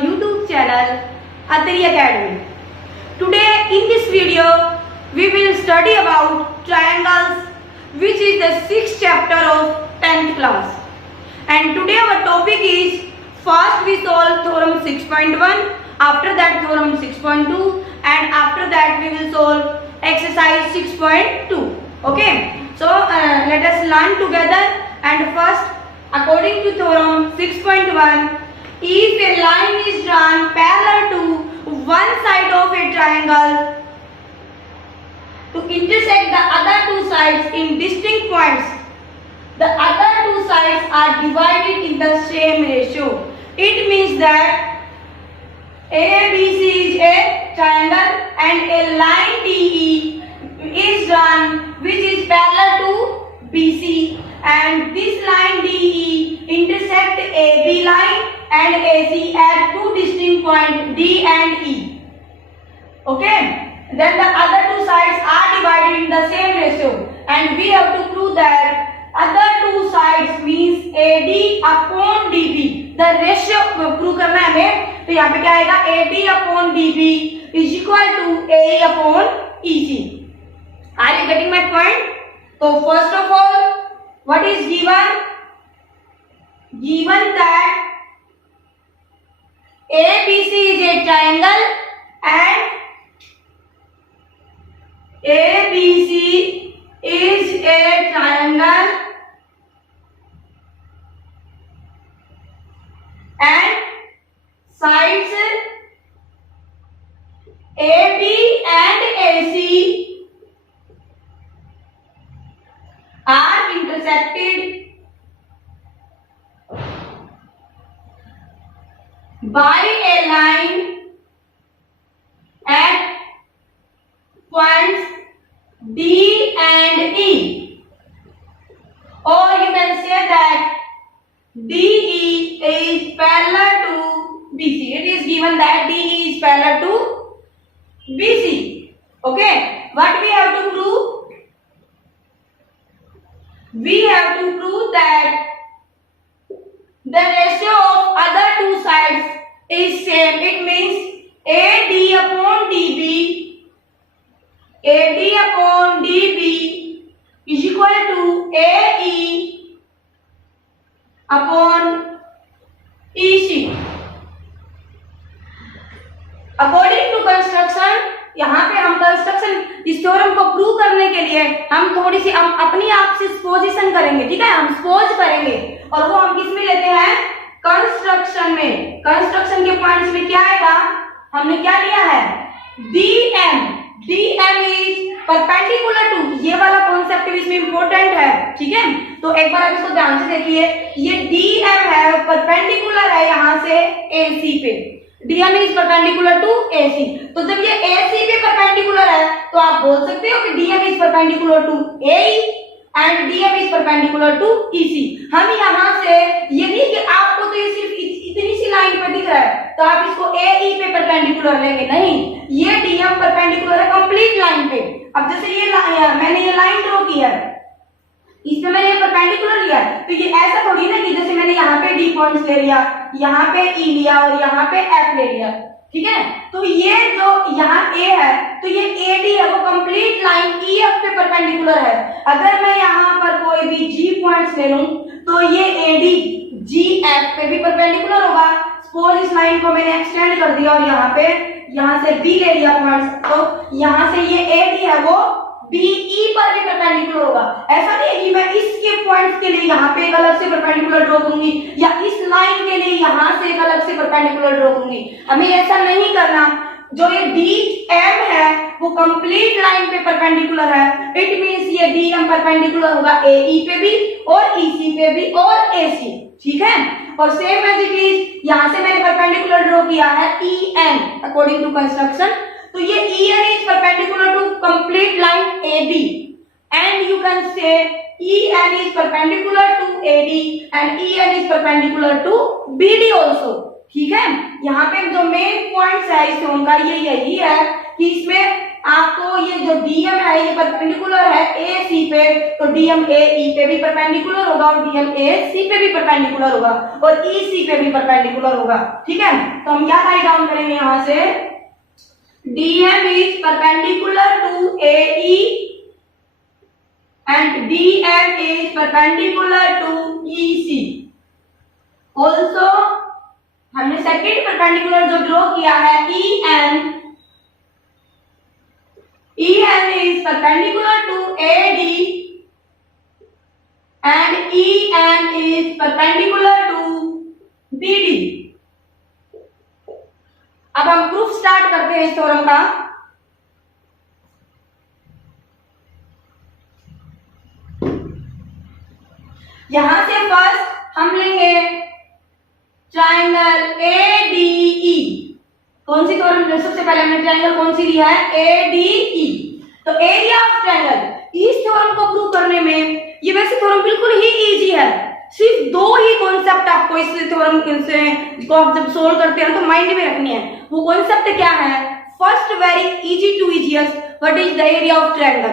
YouTube channel Atari Academy. Today in this video we will study about triangles, which is the 6th chapter of 10th class. And today our topic is, first we solve theorem 6.1, after that theorem 6.2, and after that we will solve exercise 6.2. Okay, so let us learn together. And first, according to theorem 6.1, if a line is drawn parallel to one side of a triangle to intersect the other two sides in distinct points, the other two sides are divided in the same ratio. It means that ABC is a triangle and a line DE is drawn which is parallel to BC, and this line DE intersect AB line and AC at two distinct points D and E. Okay, then the other two sides are divided in the same ratio, and we have to prove that other two sides means AD upon DB. The ratio prove करना है हमें, तो यहाँ पे क्या आएगा, AD upon DB is equal to AE upon EC. Are you getting my point? So first of all, what is given? Given that ABC is a triangle and ABC is a triangle and sides AB and AC are intersected by a line at points D and E, or you can say that DE is parallel to BC. It is given that DE is parallel to BC. Okay, what we have to prove? We have to prove that the ratio of other two sides is same. It means AD upon DB is equal to AE upon EC. According to construction, यहाँ पे हम construction इस theorem को prove करने के लिए हम थोड़ी सी हम अपनी आप से सपोजिशन करेंगे, ठीक है, हम सपोज करेंगे, और वो हम किस में लेते हैं, कंस्ट्रक्शन में. कंस्ट्रक्शन के पॉइंट्स में क्या आएगा, हमने क्या लिया है, DM इज परपेंडिकुलर टू, ये वाला कॉन्सेप्ट इसमें इंपॉर्टेंट है, ठीक है. तो एक बार आप इसको ध्यान से देखिए, ये DM है, परपेंडिकुलर है यहाँ से AC पे. DM is perpendicular to AC. तो जब ये AC पे परपेंडिकुलर है तो आप बोल सकते हो कि DM is perpendicular to AE and DM is perpendicular to EC. हम यहाँ से ये नहीं कि आपको तो ये सिर्फ इतनी सी लाइन पे दिख रहा है तो आप इसको AE पे परपेंडिकुलर लेंगे, नहीं, ये DM परपेंडिकुलर है कंप्लीट लाइन पे. अब जैसे ये मैंने ये लाइन ड्रॉ की है, इसमें मैंने ये परपेंडिकुलर लिया है, तो ये ऐसा थोड़ी ना कि जैसे मैंने यहाँ पे D पॉइंट्स ले लिया, यहाँ पे E लिया और यहाँ पे F ले लिया, ठीक है. तो ये जो यहाँ A है तो ये AD है, वो कंप्लीट लाइन EF पे परपेंडिकुलर है. अगर मैं यहाँ पर कोई भी G पॉइंट्स ले लूं तो ये AD GF पे भी परपेंडिकुलर होगा. सपोज इस लाइन को मैंने एक्सटेंड कर दिया और यहाँ से B ले लिया पॉइंट्स, तो यहाँ से ये AD है वो BE पर भी परपेंडिकुलर होगा. ऐसा नहीं है कि मैं इसके पॉइंट्स के लिए यहाँ पे एक अलग से परपेंडिकुलर ड्रॉ करूंगी या इस लाइन के लिए यहाँ से एक अलग से परपेंडिकुलर ड्रॉ करूंगी. हमें ऐसा नहीं करना. जो ये DM है वो कंप्लीट लाइन पे परपेंडिकुलर है. इट मींस ये DM परपेंडिकुलर होगा AE पे भी और EC पे भी और AC, ठीक है. और सेम एज इट इज यहाँ से मैंने परपेंडिकुलर ड्रॉ किया है EN अकॉर्डिंग टू कंस्ट्रक्शन. तो ये EN is perpendicular to complete line AB, and you can say EN is perpendicular to AD and EN is perpendicular to BD also. ठीक है। यहाँ पे जो मेन पॉइंट्स है इस थ्योरम का ये यही है कि इसमें आपको ये जो डीएम है ये परपेंडिकुलर है ए सी पे, तो डीएम ए ई पे भी परपेंडिकुलर होगा और डीएम ए सी पे भी परपेंडिकुलर होगा और ई सी पे भी परपेंडिकुलर होगा। ठीक है, तो हम क्या राइट डाउन करेंगे यहां से, DM is perpendicular to A E and DM is perpendicular to E C. Also हमने सेकंड परपेंडिकुलर जो ड्रॉ किया है EN is perpendicular to AD and EN is perpendicular to BD। अब हम प्रूफ स्टार्ट करते हैं इस थ्योरम का। यहां से फर्स्ट हम लेंगे ट्राइंगल ADE। कौन सी थ्योरम, सबसे पहले हमने ट्रायंगल कौन सी लिया है, ADE। तो एरिया ऑफ ट्रायंगल इस थ्योरम को प्रूव करने में, ये वैसे थ्योरम बिल्कुल ही इजी है, सिर्फ दो ही कॉन्सेप्ट आपको इस थ्योरम से को आप जब सोल्व करते हैं तो माइंड में रखनी है। वो कॉन्सेप्ट क्या है, first very easy to easiest, what is the area of triangle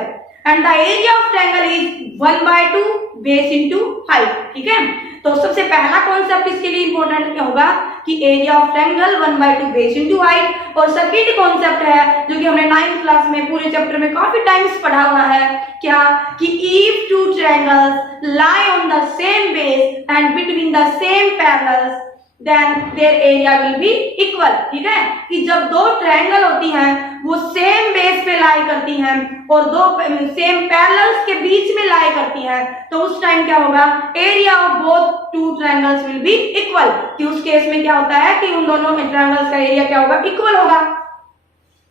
and the area of triangle is 1/2 base into height. ठीक है, तो सबसे पहला कॉन्सेप्ट इसके लिए इंपॉर्टेंट क्या होगा कि area of triangle 1/2 base into height. और सेकंड कॉन्सेप्ट है जो कि हमने 9th क्लास में पूरे चैप्टर में काफी टाइम्स पढ़ा हुआ है, क्या कि if two triangles lie on the same base and between the same parallels then their area will be equal. ठीक है, कि जब दो ट्रायंगल होती हैं वो सेम बेस पे लाई करती हैं और दो सेम पैरेलल्स के बीच में लाई करती हैं, तो उस टाइम क्या होगा, area of both two triangles will be equal. कि उस केस में क्या होता है कि उन दोनों ट्रायंगल्स का एरिया क्या होगा, इक्वल होगा।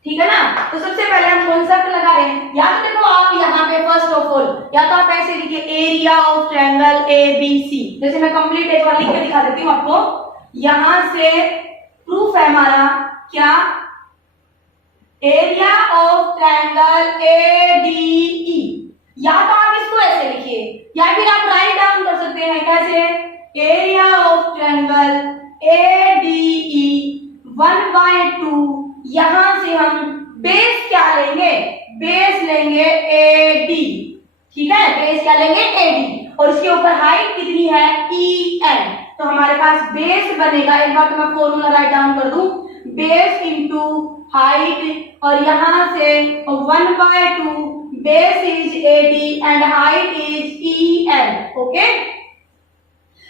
ठीक है ना, तो सबसे पहले हम कॉन्सेप्ट लगा रहे हैं। या तो देखो आप यहाँ पे फर्स्ट ऑफ ऑल, या तो आप ऐसे लिखिए एरिया ऑफ ट्रायंगल ABC। जैसे मैं कंप्लीट एक बार लिख के दिखा देती हूँ आपको। यहां से प्रूफ है हमारा क्या, एरिया ऑफ ट्रायंगल ADE। या तो आप इसको ऐसे लिखिए या फिर आप राइट डाउन कर सकते हैं, कैसे, एरिया ऑफ ट्रायंगल ADE 1/2। यहां से हम बेस क्या लेंगे, बेस लेंगे AD। ठीक है, बेस क्या लेंगे, AD, और इसके ऊपर हाइट कितनी है, EN। तो हमारे पास बेस बनेगा, एक बार तो मैं फॉर्मूला राइट डाउन कर दूं, बेस इंटू हाइट, और यहां से 1/2 base is AD and height is EN। Okay,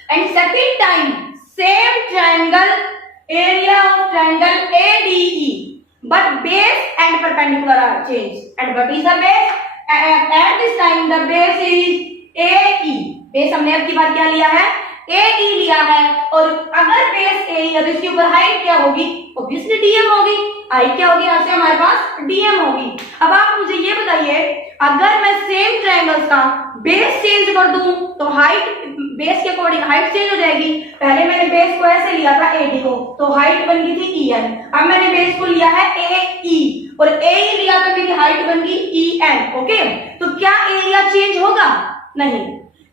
and second time same triangle, area of triangle ADE, but base and perpendicular are changed. And what is the base? At this time the base is AE। Base हमने अब की बार क्या लिया है, AE लिया है, और अगर बेस AE है तो इसके ऊपर हाइट क्या होगी, ऑब्वियसली DM होगी। हाइट क्या होगी, यहाँ से हमारे पास DM होगी। अब आप मुझे ये बताइए, अगर मैं सेम ट्रायंगल्स का बेस चेंज कर दूं तो हाइट, बेस के अकॉर्डिंग हाइट चेंज हो जाएगी। पहले मैंने बेस को ऐसे लिया था AD को, तो हाइट बन गई थी EN। अब मैंने बेस को लिया है AE और AE लिया तो मेरी हाइट बन गई EN। ओके, तो क्या एरिया चेंज होगा, नहीं,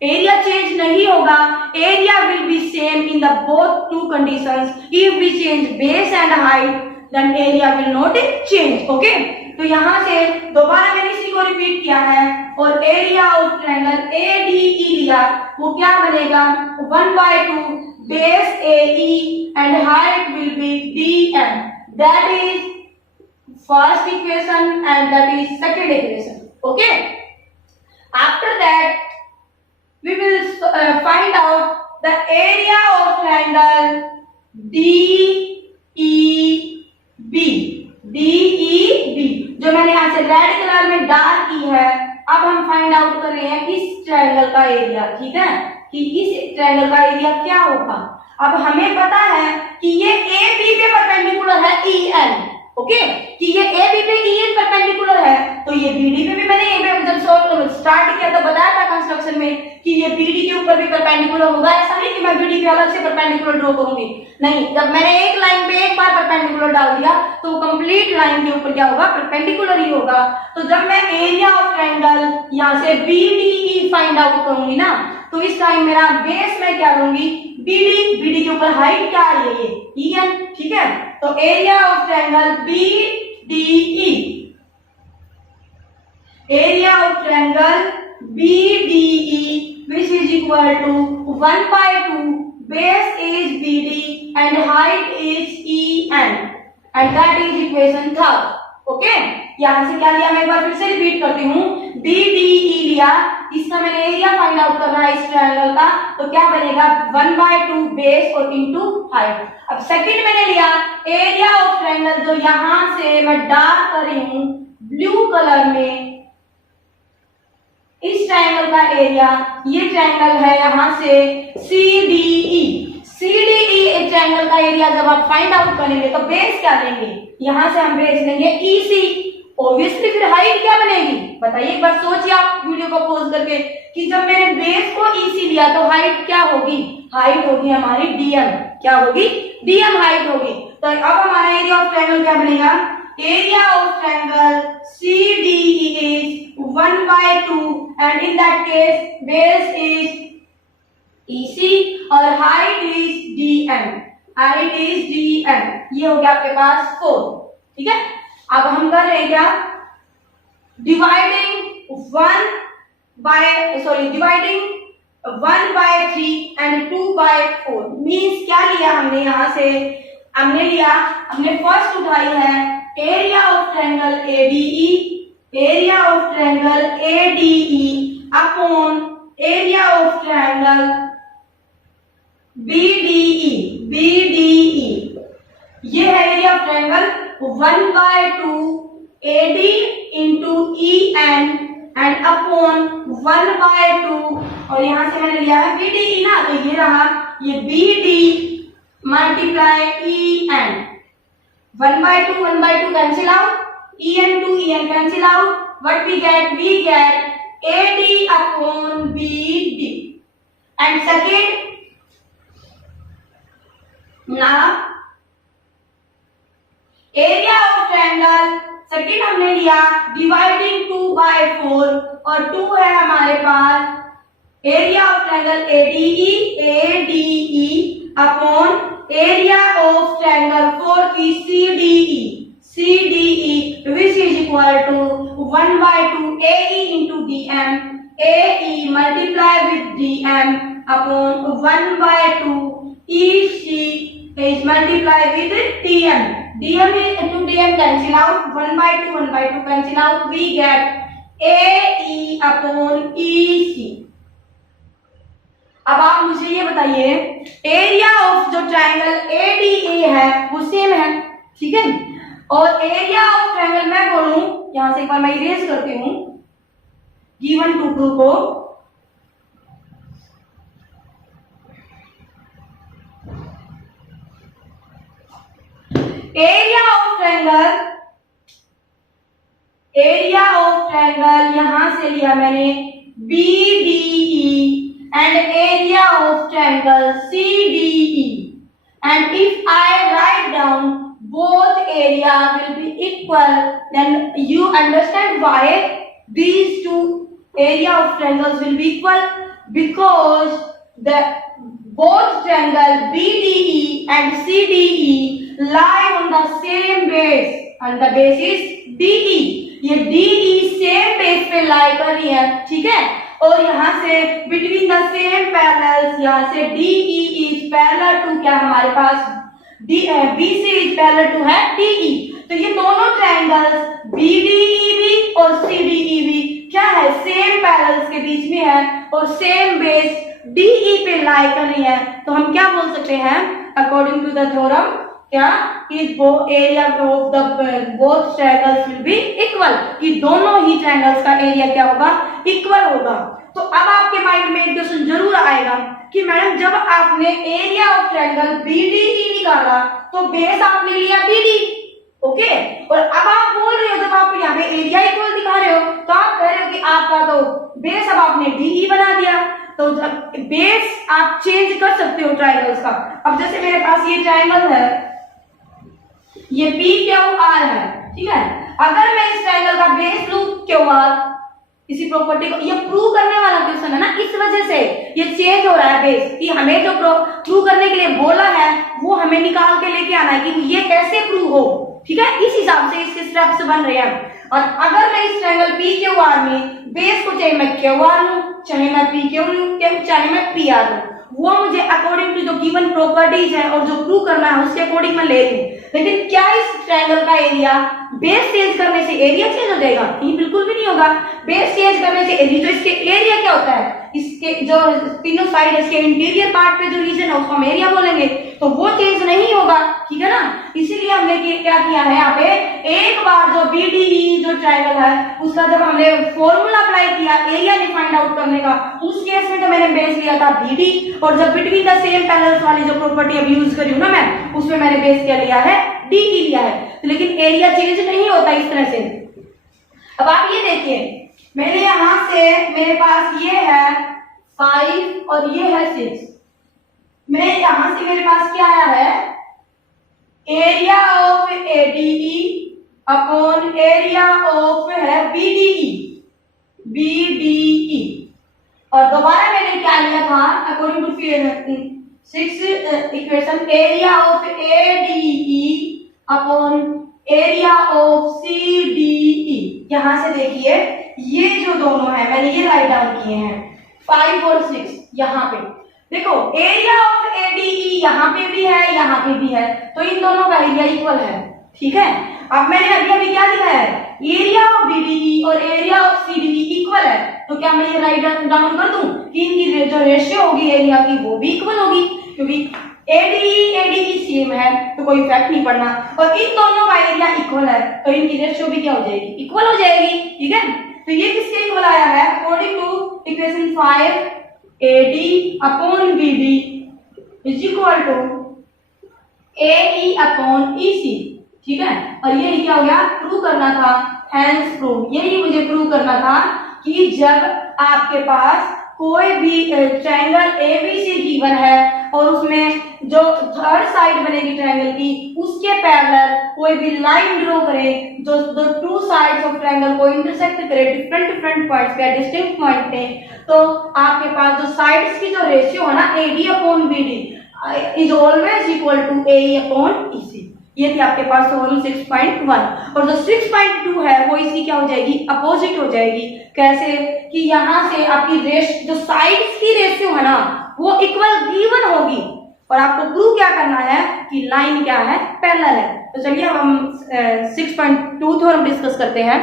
एरिया चेंज नहीं होगा। Area will be same in the both two conditions. If we change base and height then area will not change. Okay, तो यहां से दोबारा मैंने इसी को रिपीट किया है और एरिया ऑफ ट्रायंगल ADE लिया, वो क्या बनेगा, 1/2 base AE and height will be DM। That is first equation and that is second equation. Okay, after that we will find out the area of triangle DEB। जो मैंने यहाँ से red colour में dark की है, अब हम find out कर रहे हैं इस ट्रायंगल का एरिया। ठीक है, कि इस ट्रायंगल का एरिया क्या होगा। अब हमें पता है कि ये AB पे परपेंडिकुलर है EN। ओके, कि ये AB पे EN परपेंडिकुलर है, तो ये BD पे भी मैंने जब स्टार्ट किया तो बताया था कंस्ट्रक्शन में कि ये BD के ऊपर भी परपेंडिकुलर होगा। ऐसा नहीं कि मैं BD पे अलग से परपेंडिकुलर ड्रॉ करूंगी, नहीं, जब मैंने एक लाइन पे एक बार परपेंडिकुलर डाल दिया तो कंप्लीट लाइन के ऊपर क्या होगा, परपेंडिकुलर ही होगा। तो जब मैं एरिया ऑफ ट्रायंगल यहाँ से BDE फाइंड आउट करूंगी ना, तो इस टाइम मेरा बेस में क्या लूंगी, बीडी के ऊपर हाइट क्या आ रही है ये EN, ठीक है। तो area of triangle BDE, area of triangle BDE which is equal to 1/2 base is BD and height is EN and that is equation 3rd। Okay, यहां से क्या लिया मैं एक बार फिर से रिपीट करती हूँ, BDE लिया, इसका मैंने एरिया फाइंड आउट करना है इस ट्रायंगल का, तो क्या बनेगा 1/2 बेस और इनटू हाइट। अब सेकंड मैंने लिया एरिया ऑफ ट्रायंगल, जो यहां से मैं डार्क कर रही हूं ब्लू कलर में, इस ट्रायंगल का एरिया, ये ट्रायंगल है यहां से CDE। CDE एक ट्रायंगल का एरिया जब आप फाइंड आउट करेंगे तो बेस क्या लेंगे, यहां से हम बेस लेंगे EC। ऑब्वियसली फिर हाइट क्या बनेगी बताइए, एक बार सोचिए आप वीडियो को पॉज करके कि जब मैंने बेस को EC लिया तो हाइट क्या होगी, हाइट होगी हमारी DM, क्या होगी DM हाइट होगी। तो अब हमारा एरिया ऑफ ट्रायंगल क्या बनेगा, area of triangle CDE is 1/2 and in that case base is EC और height is DM, height is DM। ये हो गया आपके पास 4, ठीक है। अब हम कर रहे हैं क्या, डिवाइडिंग 1/3 एंड 2/4 मीन्स क्या लिया हमने, यहां से हमने फर्स्ट उठाई है area of triangle ADE, area of triangle ADE upon area of triangle BDE। ये है area of triangle 1/2 AD into EN and upon 1/2 और यहां से मैंने लिया है BDE ना, तो ये रहा ये BD multiply EN। 1/2 cancel out, EN to EN cancel out, what we get AD upon BD। and second now area of triangle second हमने लिया डिवाइडिंग 2/4 और 2 है हमारे पास area of triangle ADE upon area of triangle 4 की CDE which is equal to 1/2 AE into DM, AE multiply with DM upon 1/2 EC is multiply with DM into DM cancel out, 1/2 cancel out, we get AE upon EC। अब आप मुझे ये बताइए area of जो triangle ADA है वो same है, ठीक है, और एरिया ऑफ ट्रायंगल मैं बोलूं, यहां से एक बार मैं इरेज करती हूं गिवन 2 को, एरिया ऑफ ट्रायंगल यहां से लिया मैंने BDE and area of triangle CDE, and if I write down both area will be equal, then you understand why these two area of triangles will be equal, because the both triangle BDE and CDE lie on the same base and the base is DE। ये DE same base पे लाई कर रही है, ठीक है, और यहाँ से बिटवीन द सेम पैरेलल्स, यहाँ से DE इज पैरेलल टू क्या हमारे पास BC इज पैरेलल टू है DE। तो ये दोनों ट्रायंगल्स BDE भी और CDE भी क्या है सेम पैरेलल्स के बीच में है और सेम बेस DE पे लाई कर रही है। तो हम क्या बोल सकते हैं अकॉर्डिंग टू द थ्योरम, क्या is area of the both triangles will be equal, कि दोनों ही ट्रायंगल्स का एरिया क्या होगा इक्वल होगा। तो अब आपके माइंड में एक क्वेश्चन जरूर आएगा कि मैडम जब आपने एरिया ऑफ ट्रायंगल BDE निकाला तो बेस आपने लिया BD, ओके, और अब आप बोल रहे हो जब आप यहाँ पे एरिया इक्वल दिखा रहे हो तो आप कह रहे हो कि आपका तो बेस अब आपने DE बना दिया। तो जब बेस आप चेंज कर सकते हो ट्रायंगल्स का। अब जैसे मेरे पास ये ट्रायंगल है, ये PQR है, ठीक है, अगर मैं इस ट्रायंगल का बेस लूं QR इसी प्रॉपर्टी को, ये प्रूव करने वाला क्वेश्चन है ना, इस वजह से ये चेंज हो रहा है बेस, कि हमें जो प्रूव करने के लिए बोला है वो हमें निकाल के लेके आना है कि ये कैसे प्रूव हो, ठीक है। इस हिसाब से इसके स्टेप्स बन रहे हैं। और अगर मैं इस ट्रायंगल पी क्यू आर में बेस को चाहे मैं क्यू आर लूं, चाहे मैं पी क्यू लूं, चाहे मैं पी आर लूं, वो मुझे अकॉर्डिंग टू जो गिवन प्रॉपर्टीज है और जो प्रूव करना है उसके अकॉर्डिंग मैं ले लूं। लेकिन क्या इस ट्रायंगल का एरिया बेस चेंज करने से एरिया चेंज हो जाएगा? ये बिल्कुल भी नहीं होगा। बेस चेंज करने से एरिया, तो इसके एरिया क्या होता है, इसके जो तीनों साइड इसके इंटीरियर पार्ट पे जो रीजन है उसको हम एरिया बोलेंगे, तो वो चेंज नहीं होगा, ठीक है ना। इसीलिए हमने क्या किया है यहाँ पे, एक बार जो BDE जो ट्रायंगल है उसका जब हमने फॉर्मूला अप्लाई किया एरिया फाइंड आउट करने का, उस केस में तो मैंने बेस लिया था BD, और जब बिटवीन द सेम पैरेलल्स वाली जो प्रॉपर्टी अब यूज करी हूं ना मैं, उसमें मैंने बेस क्या लिया है, DE लिया है। तो लेकिन एरिया चेंज नहीं होता इस तरह से। अब आप ये देखिए, मेरे यहां से मेरे पास ये है 5 और ये है 6, मैं यहां से मेरे पास क्या आया है, area of ADE upon area of है BDE, और दोबारा मैंने क्या लिया था according to 6 equation, area of ADE upon area of CDE। यहां से देखिए ये जो दोनों है मैंने ये राइट डाउन किए हैं 5 और 6, यहाँ पे देखो एरिया ऑफ ADE यहाँ पे भी है, यहाँ पे भी है, तो इन दोनों का एरिया इक्वल है, ठीक है। अब मैंने अभी क्या लिखा है, एरिया ऑफ BDE और एरिया ऑफ CDE इक्वल है, तो क्या मैं ये राइट डाउन कर दूं कि इनकी जो रेशियो होगी एरिया की वो भी इक्वल होगी, क्योंकि ADE सेम है तो कोई इफेक्ट नहीं पड़ना, और इन दोनों का एरिया इक्वल है तो इनकी रेशियो भी क्या हो जाएगी, इक्वल हो जाएगी, ठीक है। तो ये किसके इक्वल आया है, according to equation 5 AD upon BD is equal to AE upon EC, ठीक है। और ये क्या हो गया, प्रूव करना था, हेंस प्रूव, यही मुझे प्रूव करना था कि जब आपके पास कोई भी ट्रायंगल ABC गिवन है और उसमें जो थर्ड साइड बनेगी ट्रायंगल की उसके पैरेलल कोई भी लाइन ड्रॉ करे जो टू साइड्स ऑफ ट्रायंगल को इंटरसेक्ट करे डिफरेंट पॉइंट्स पे, डिस्टिंक्ट पॉइंट पे, तो आपके पास जो साइड्स की जो रेशियो है ना AD upon BD is always equal to AE upon EC। ये थी आपके पास प्रॉब्लम 6.1, और जो 6.2 है वो इसकी क्या हो जाएगी, अपोजिट हो जाएगी। कैसे कि यहाँ से आपकी जो साइड्स की रेशियो है ना वो इक्वल गिवन होगी, और आपको प्रूव क्या करना है कि लाइन क्या है, पैरेलल है। तो चलिए अब हम 6.2 थ्योरम डिस्कस करते हैं।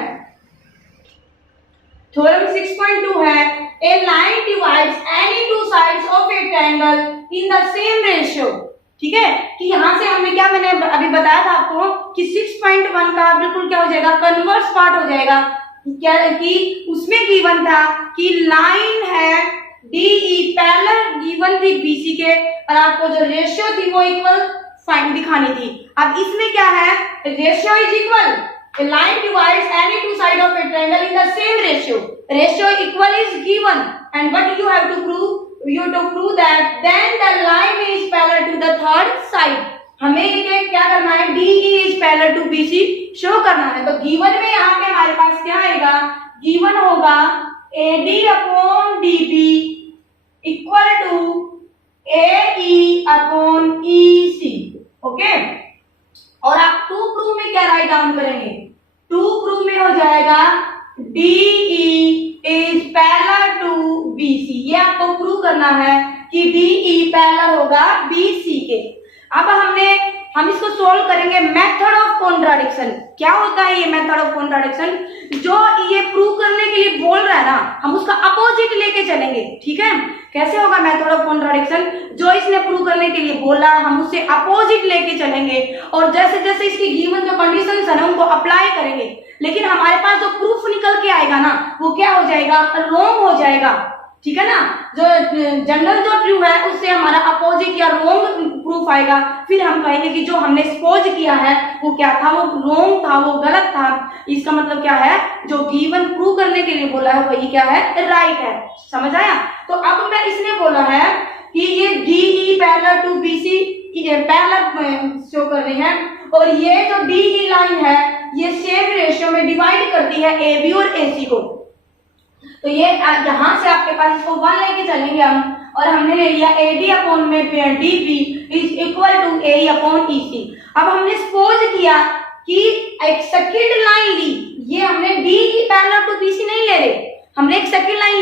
थ्योरम 6.2 है, a line divides any two sides of a triangle in the same ratio, ठीक है। कि यहां से हमने क्या, मैंने अभी बताया था आपको कि 6.1 का बिल्कुल क्या हो जाएगा, कन्वर्स पार्ट हो जाएगा, क्या कि उसमें गिवन था कि लाइन है DE पैरेलल गिवन थी BC के, और आपको जो रेशियो थी वो इक्वल फाइंड दिखानी थी। अब इसमें क्या है, ratio is equal, a line divides any two side of a triangle in the same ratio equal is given, and what you have to prove, you have to prove that then the line is parallel to the third side। हमें ये क्या करना है, DE is parallel to BC show करना है। तो given में यहाँ पे हमारे पास क्या आएगा, गिवन होगा AD upon DB equal to AE upon EC, okay. और आप टू प्रूव में क्या राइट डाउन करेंगे, टू प्रूव में हो जाएगा DE is parallel to BC, ये आपको प्रूव करना है कि DE पैरेलल होगा BC के। अब हम इसको सोल्व करेंगे मेथड ऑफ कॉन्ट्राडिक्शन। क्या होता है ये मेथड ऑफ कॉन्ट्राडिक्शन, जो ये प्रूव करने के लिए बोल रहा है ना हम उसका अपोजिट लेके चलेंगे, ठीक है। कैसे होगा मेथड ऑफ कॉन्ट्राडिक्शन, जो इसने प्रूव करने के लिए बोला हम उससे अपोजिट लेके चलेंगे, और जैसे जैसे इसकी गिवन जो कंडीशंस है ना उनको अप्लाई करेंगे, लेकिन हमारे पास जो प्रूफ निकल के आएगा ना वो क्या हो जाएगा, रॉन्ग हो जाएगा, ठीक है ना। जो जनरल जो ट्रू है उससे हमारा अपोजिट या रॉन्ग प्रूफ आएगा, फिर हम कहेंगे कि जो हमने सपोज किया है वो क्या था, वो रॉन्ग था, वो गलत था। इसका मतलब क्या है, जो गिवन प्रूव करने के लिए बोला है वही क्या है, राइट है। समझ आया। तो अब मैं इसने बोला है कि ये DE parallel to BC parallel show कर रहे हैं, और ये जो DE लाइन है ये सेम रेशियो में डिवाइड करती है AB और AC को। तो ये यहाँ से आपके पास इसको 1 लेके चलेंगे हम, और हमने ले लिया AD अपॉन में DB is equal to AE upon EC। अब हमने सपोज किया कि एक सेकंड लाइन ली, ये हमने DE पैरेलल टू BC नहीं ले रहे, हमने एक सेकंड लाइन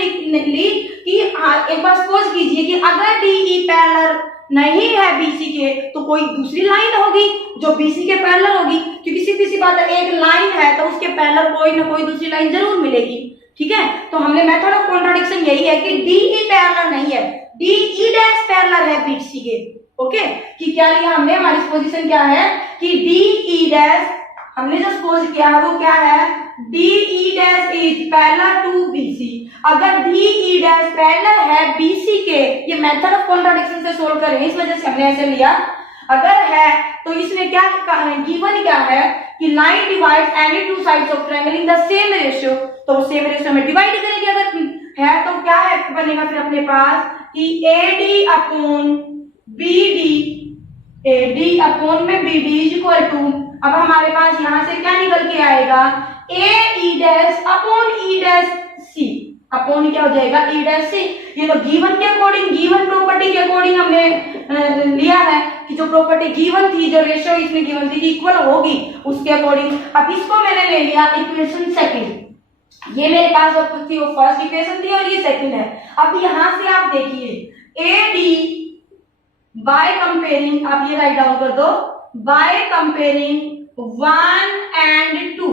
ली कि एक बार सपोज कीजिए कि अगर DE पैरेलल नहीं है BC के तो कोई दूसरी लाइन होगी जो BC के पैरेलल होगी, क्योंकि सीधी सी बात है एक लाइन है तो उसके पैरेलल कोई ना कोई दूसरी लाइन जरूर मिलेगी। ठीक है, तो हमने मेथड ऑफ कॉन्ट्राडिक्शन यही है कि DE पैरेलल नहीं है, DE डैश पैरेलल है BC के। ओके, कि क्या लिया हमने, हमारी पोजीशन क्या है कि DE डैश, हमने जो सपोज किया है वो क्या है, DE dash is parallel to BC। अगर DE डैश पैरेलल है BC के, ये मेथड ऑफ कॉन्ट्राडिक्शन से सोल्व कर रहे हैं, इस वजह से हमने ऐसे लिया। अगर है तो इसमें क्या गिवन क्या है कि line divides any two sides of triangle in the same ratio, तो सेम रेशियो में डिवाइड करेंगे। अगर है तो क्या है बनेगा फिर अपने पास कि AD upon BD, AD upon में BD इज इक्वल टू, अब हमारे पास यहां से क्या निकल के आएगा, AE dash upon E dash C, upon क्या हो जाएगा E डैश C। ये तो गिवन के अकॉर्डिंग, गिवन प्रॉपर्टी के अकॉर्डिंग हमने लिया है कि जो प्रॉपर्टी गिवन थी, जो रेशियो इसमें गिवन थी इक्वल होगी उसके अकॉर्डिंग। अब इसको मैंने ले लिया इक्वेशन सेकंड, ये मेरे पास जो थी वो फर्स्ट इक्वेशन थी और ये सेकंड है। अब यहां से आप देखिए AD बाय कंपेयरिंग, आप ये राइट डाउन कर दो, बाय कंपेयरिंग 1 and 2।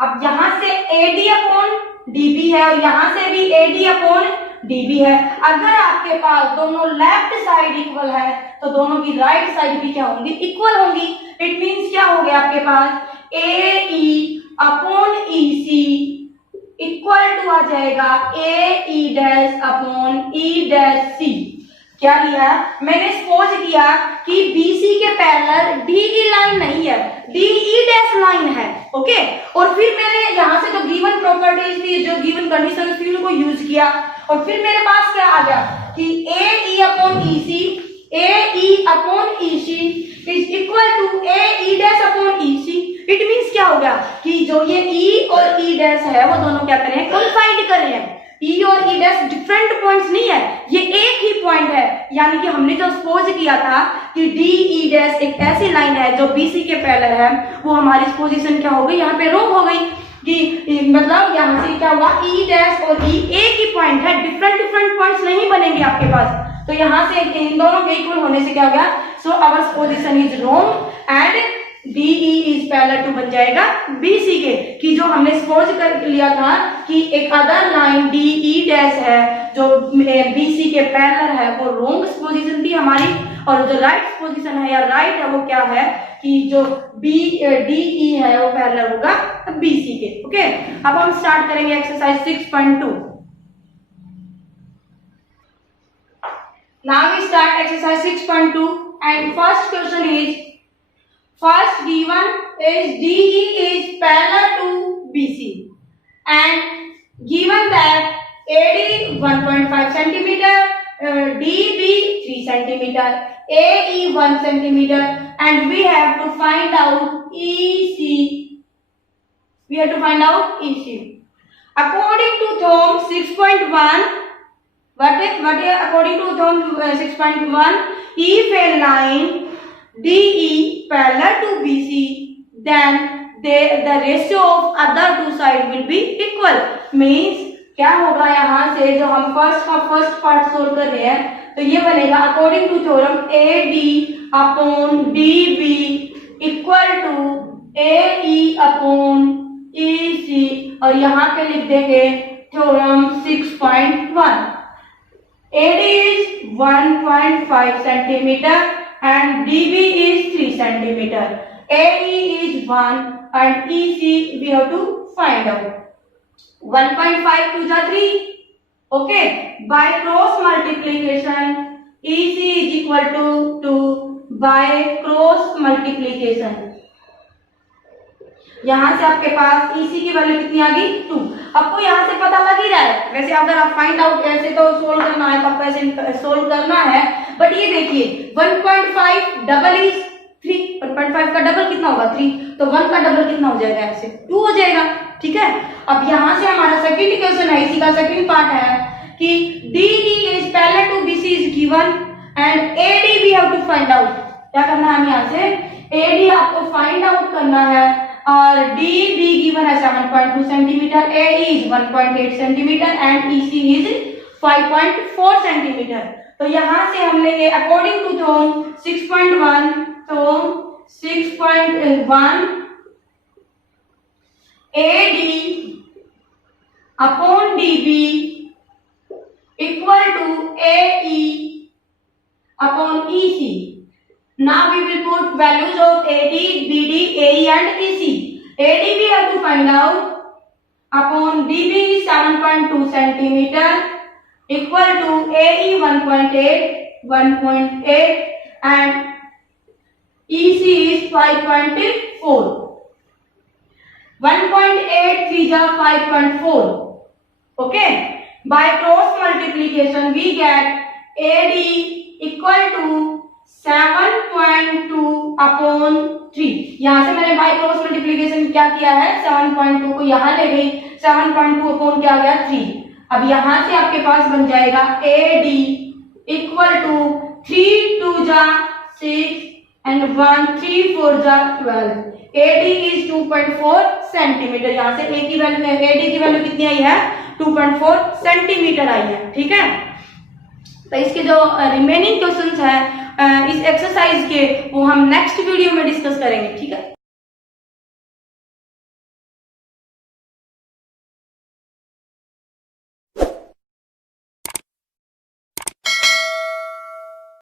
अब यहां से AD अपॉन DB है और यहां से भी AD अपॉन DB है। अगर आपके पास दोनों लेफ्ट साइड इक्वल है तो दोनों की राइट साइड भी क्या होंगी, इक्वल होंगी। इट मींस क्या हो गया आपके पास AE upon EC equal to आ जाएगा AE dash upon E dash C। क्या लिया, मैंने सपोज किया कि BC के पैरेलल DE लाइन नहीं है, DE डैश लाइन है। ओके, और फिर मैंने यहां से जो गिवन प्रॉपर्टीज थी, जो गिवन कंडीशन थी, उनको यूज किया और फिर मेरे पास क्या आ गया कि AE upon EC, AE upon EC is equal to AE dash upon EC। It means क्या हो गया कि जो ये E और E डैश है वो दोनों क्या करें, कोइंसाइड कर रहे हैं। E और E डैश डिफरेंट पॉइंट्स नहीं है, ये एक ही पॉइंट है। यानी कि हमने जो सपोज किया था कि DE डैश एक ऐसी लाइन है जो BC के पैरेलल है, वो हमारी पोजीशन क्या हो गई, यहाँ पे रॉन्ग हो गई कि मतलब यहाँ से क्या हुआ, E डैश और E एक ही पॉइंट है, डिफरेंट पॉइंट्स नहीं बनेंगे आपके पास। तो यहाँ से इन दोनों के इक्वल होने से क्या हो गया, so our position is wrong and DE is parallel to बन जाएगा BC के। कि जो हमने सपोज कर लिया था कि एक अदर लाइन DE डैश है जो BC के पैरेलल है, वो रॉन्ग पोजीशन थी हमारी, और जो राइट पोजीशन है या राइट है वो क्या है कि जो DE है वो पैरेलल होगा BC के। ओके, अब हम स्टार्ट करेंगे exercise 6.2। Now we start exercise 6.2 and first question is, first given is DE is parallel to BC and given that AD 1.5 centimeter, DB 3 centimeter, AE 1 centimeter, and we have to find out EC. We have to find out EC. According to Thom 6.1, what is according to Thom 6.1, if a line DE parallel to BC, then the ratio of other two side will be equal। Means क्या होगा, यहाँ से जो हम first part solve कर रहे हैं तो ये बनेगा according to theorem AD upon DB equal to AE upon EC, और यहाँ पे लिख देंगे theorem 6.1। AD is 1.5 centimeter and DB is 3 centimeter. AE is 1 and EC we have to find out. 1.5 to the 3. Okay. By cross multiplication, EC is equal to 2 by cross multiplication. यहाँ से आपके पास EC की value कितनी आ गई, 2। आपको यहाँ से पता लग ही रहा है, वैसे अगर आप फाइंड आउट ऐसे तो सोल्व करना है तो आपको ऐसे सोल्व करना है, बट ये देखिए 1.5 डबल इज 3, 1.5 का डबल कितना होगा 3, तो 1 का डबल कितना हो जाएगा, ऐसे 2 हो जाएगा। ठीक है। अब यहाँ से हमारा सेकंड क्वेश्चन है, इसी का सेकंड पार्ट है कि D is parallel to BC is given and AD we have to find out. क्या करना है हमें यहाँ से, एडी आपको फाइंड आउट करना है और डी बी गिवन है 7.2 centimetre, AD is 1.8 centimetre and EC is 5.4 centimetre. तो यहाँ से हम लेंगे अकॉर्डिंग टू थ्योरम 6.1, तो 6.1 AD upon DB equal to AE upon EC. Now we will put values of AD, BD, AE and EC. AD we have to find out, upon DB is 7.2 centimeter equal to AE 1.8 and EC is 5.4. 1.8 3 जा 5.4. Okay. By cross multiplication we get AD equal to 7.2 upon 3. यहाँ से मैंने by cross multiplication क्या किया है, 7.2 को यहाँ ले गई, 7.2 अपॉन क्या गया 3। अब यहाँ से आपके पास बन जाएगा AD इक्वल टू 3 2 जा 6 and 1 3 4 जा 12। AD is 2.4 centimetre. यहाँ से A की वैल्यू, AD की वैल्यू कितनी आई है, 2.4 सेंटीमीटर आई है। ठीक है। तो इसके जो रिमेनिंग क्वेश्चंस है इस एक्सरसाइज के, वो हम नेक्स्ट वीडियो में डिस्कस करेंगे। ठीक है।